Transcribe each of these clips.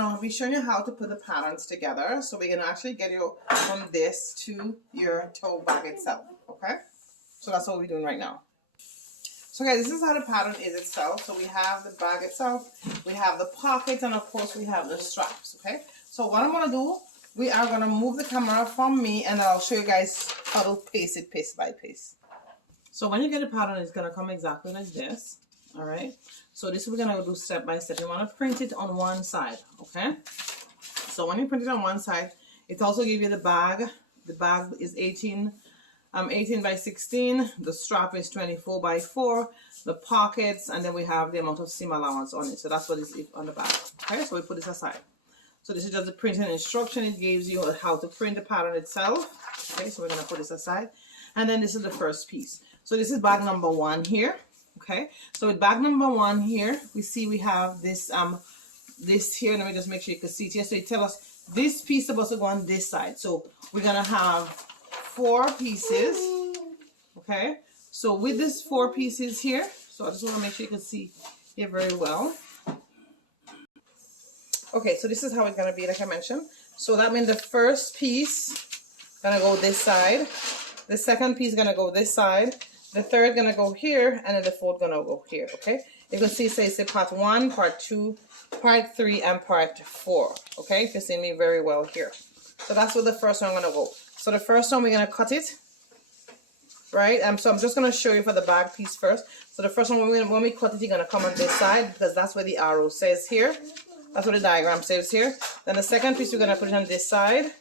I'll be showing you how to put the patterns together. So we're going to actually get you from this to your tote bag itself. Okay? So that's what we're doing right now. So guys, this is how the pattern is itself. So we have the bag itself, we have the pockets, and of course we have the straps. Okay? So what I'm going to do, we are going to move the camera from me and I'll show you guys how to paste it piece by piece. So when you get the pattern, it's going to come exactly like this. All right, so this we're gonna do step by step. You want to print it on one side, okay? So when you print it on one side, it also gives you the bag. The bag is 18 by 16. The strap is 24 by 4. The pockets, and then we have the amount of seam allowance on it. So that's what is on the back. Okay, so we put this aside. So this is just the printing instruction. It gives you how to print the pattern itself. Okay, so we're gonna put this aside, and then this is the first piece. So this is bag number 1 here. Okay, so with bag number 1 here, we see we have this this here. Let me just make sure you can see it here. So it tells us this piece is supposed to go on this side. So we're gonna have 4 pieces. Okay, so with this 4 pieces here, so I just want to make sure you can see here very well. Okay, so this is how it's gonna be, like I mentioned. So that means the first piece gonna go this side, the second piece gonna go this side, the third gonna go here, and then the fourth gonna go here. Okay, you can see say part 1, part 2, part 3, and part 4. Okay, if you see me very well here. So that's where the first one gonna go. So the first one we're gonna cut it, right? So I'm just gonna show you for the bag piece first. So the first one when we cut it, you're gonna come on this side because that's where the arrow says here. That's what the diagram says here. Then the second piece we're gonna put it on this side.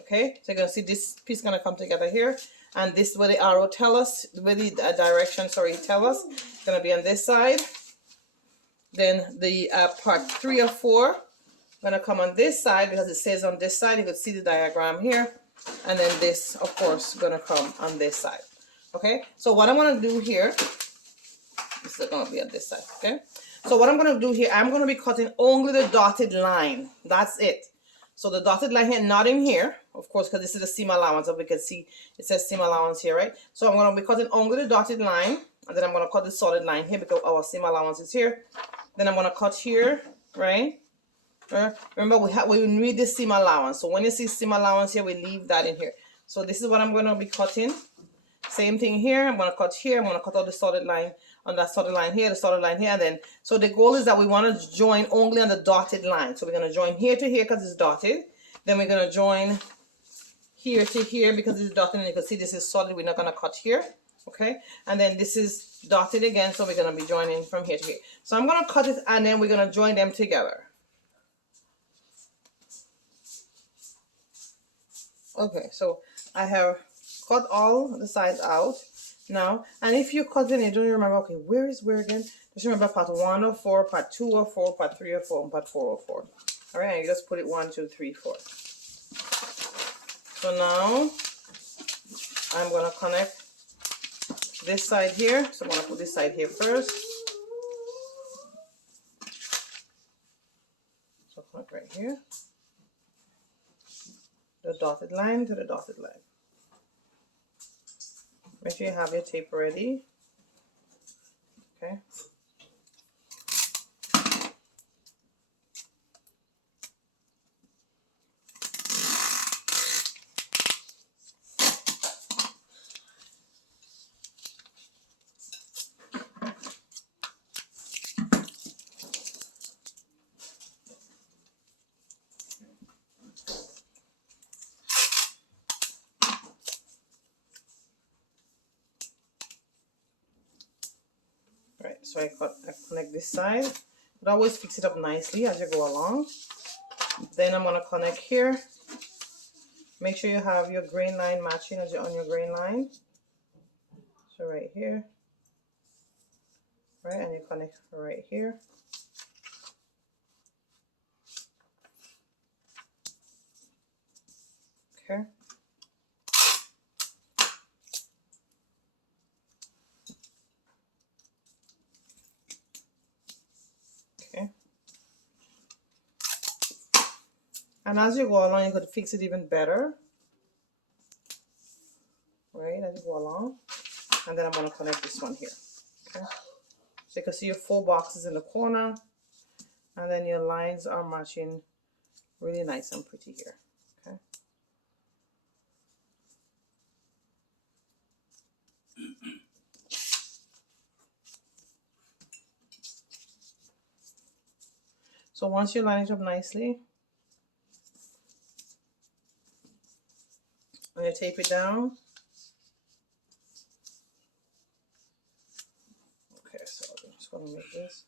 Okay, so you're gonna see this piece gonna come together here. And this is where the arrow tell us, where the direction, sorry, tell us. It's going to be on this side. Then the part 3 or 4 going to come on this side because it says on this side. You can see the diagram here. And then this, of course, going to come on this side. Okay, so what I'm going to do here, this is going to be on this side, okay? So what I'm going to do here, I'm going to be cutting only the dotted line. That's it. So the dotted line here, not in here, of course, because this is the seam allowance. So we can see it says seam allowance here, right? So I'm going to be cutting only the dotted line, and then I'm going to cut the solid line here because our seam allowance is here. Then I'm going to cut here, right? Remember, we need the seam allowance. So when you see seam allowance here, we leave that in here. So this is what I'm going to be cutting. Same thing here. I'm going to cut here. I'm going to cut out the solid line on that solid line here, the solid line here, and then so the goal is that we want to join only on the dotted line. So we're going to join here to here because it's dotted. Then we're going to join here to here because it's dotted, and you can see this is solid. We're not going to cut here, okay? And then this is dotted again, so we're going to be joining from here to here. So I'm going to cut it, and then we're going to join them together. Okay, so I have cut all the sides out now, and if you cut it and you don't remember, okay, where is where again? Just remember part 1 of 4, part 2 of 4, part 3 of 4, and part 4 of 4. All right, and you just put it 1, 2, 3, 4. So now I'm going to connect this side here. So I'm going to put this side here first. So connect right here. The dotted line to the dotted line. Make sure you have your tape ready. Okay. Right, so I connect this side, but always fix it up nicely as you go along. Then I'm going to connect here. Make sure you have your grain line matching as you're on your grain line. So right here, right, and you connect right here. Okay. Okay. And as you go along, you could fix it even better. Right, as you go along. And then I'm going to connect this one here. Okay. So you can see your 4 boxes in the corner. And then your lines are matching really nice and pretty here. Okay. So once you line it up nicely, and you tape it down. Okay, so I'm just going to make this.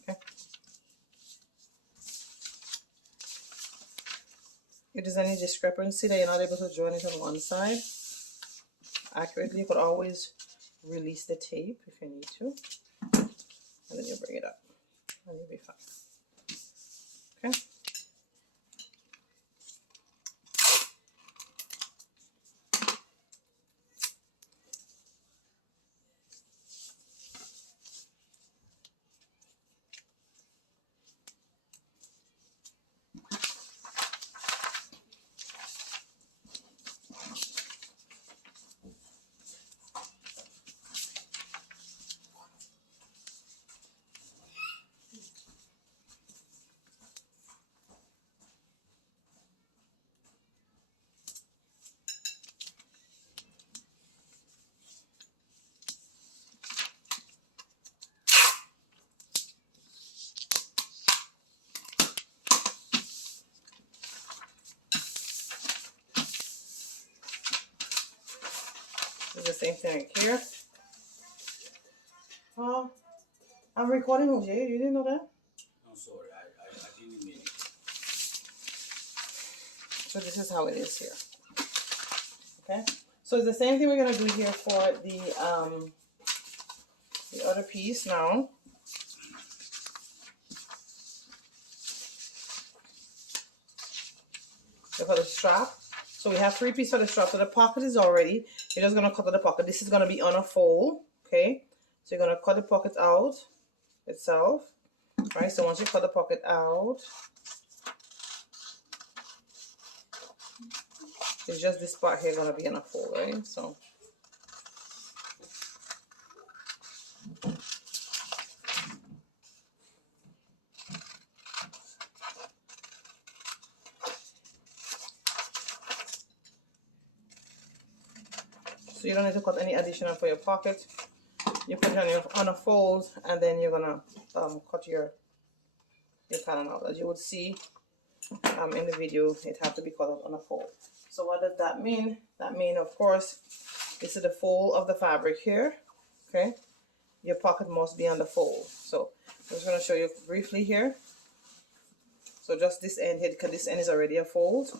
Okay. If there's any discrepancy that you're not able to join it on one side accurately, you could always release the tape if you need to, and then you bring it up and you'll be fine. Okay. It's the same thing right here. Oh, I'm recording, Jose. You didn't know that? I'm sorry, I didn't mean it. So this is how it is here. Okay. So it's the same thing we're gonna do here for the other piece now. So for the strap, so we have 3 pieces for the strap. So the pocket is already. You're just gonna cut out the pocket. This is gonna be on a fold. Okay. So you're gonna cut the pocket out itself. Right. So once you cut the pocket out, it's just this part here gonna be on a fold, right? So. So you don't need to cut any additional for your pocket. You put it on a fold, and then you're gonna cut your pattern out. As you would see in the video, it has to be cut out on a fold. So what does that mean? That means, of course, this is the fold of the fabric here. Okay, your pocket must be on the fold. So I'm just gonna show you briefly here. So just this end here, because this end is already a fold.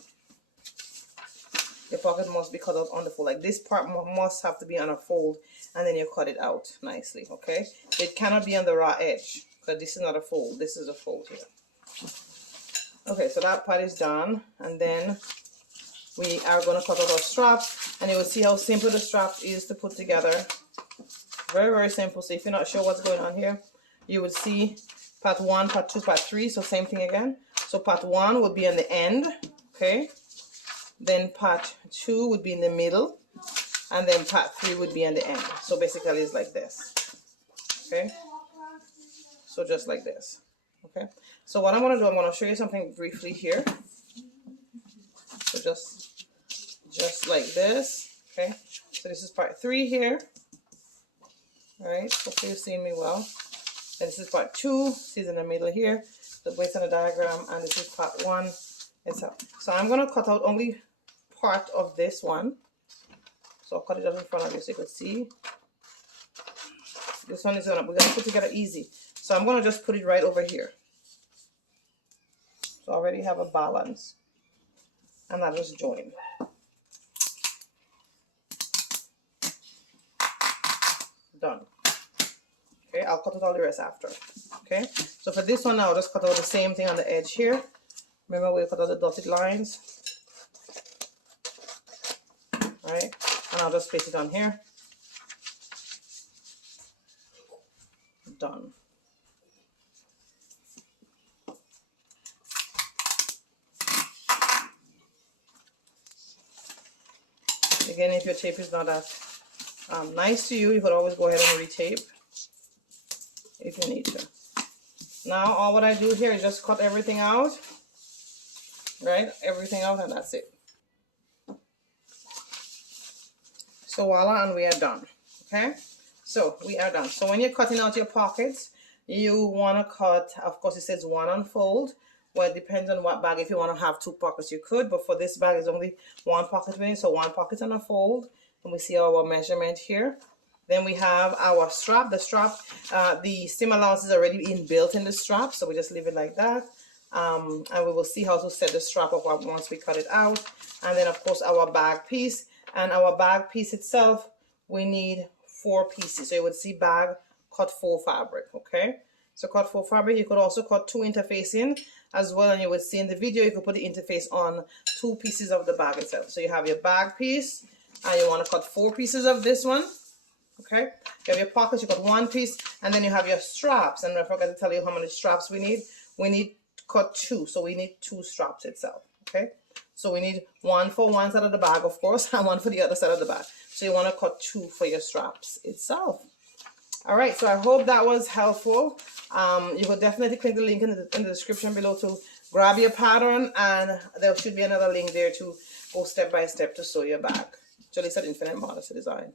Your pocket must be cut out on the fold. Like this part must have to be on a fold, and then you cut it out nicely, okay? It cannot be on the raw edge, because this is not a fold. This is a fold here. Okay, so that part is done, and then we are going to cut out our strap, and you will see how simple the strap is to put together. Very, very simple. So if you're not sure what's going on here, you would see part 1, part 2, part 3. So same thing again. So part 1 would be on the end, okay? Then part 2 would be in the middle, and then part 3 would be on the end. So basically it's like this, okay? So just like this, okay? So what I'm going to do, I'm going to show you something briefly here. So just like this, okay? So this is part 3 here, all right? Hopefully you're seeing me well. And this is part 2, see it's in the middle here, the weights on the diagram, and this is part 1 itself. So I'm going to cut out only part of this one. So I'll cut it out in front of you so you can see. This one is we're gonna put together easy. So I'm gonna just put it right over here. So I already have a balance. And I'll just join. Done. Okay, I'll cut out all the rest after. Okay, so for this one I'll just cut out the same thing on the edge here. Remember we cut out the dotted lines. Right, and I'll just place it on here. done. Again, if your tape is not that nice to you, you could always go ahead and retape if you need to. Now, all what I do here is just cut everything out, right? Everything out, and that's it. So voila, and we are done. Okay, so we are done. So when you're cutting out your pockets, you want to cut, of course it says one unfold. Well, it depends on what bag. If you want to have two pockets, you could, but for this bag, it's only one pocket with it, so one pocket and a fold. And we see our measurement here. Then we have our strap. The strap, the seam allowance is already inbuilt in the strap, so we just leave it like that. And we will see how to set the strap up once we cut it out. And then, of course, our bag piece. And our bag piece itself, we need 4 pieces. So you would see bag, cut 4 fabric, okay? So cut 4 fabric. You could also cut 2 interfacing as well. And you would see in the video, you could put the interface on 2 pieces of the bag itself. So you have your bag piece, and you want to cut 4 pieces of this one. Okay, you have your pockets, you got 1 piece, and then you have your straps. And I forgot to tell you how many straps we need. We need to cut 2, so we need 2 straps itself. Okay, so we need 1 for one side of the bag, of course, and 1 for the other side of the bag. So you want to cut 2 for your straps itself. All right, so I hope that was helpful. You will definitely click the link in the description below to grab your pattern, and there should be another link there to go step by step to sew your bag. Gellis at Infinite Modesty Design.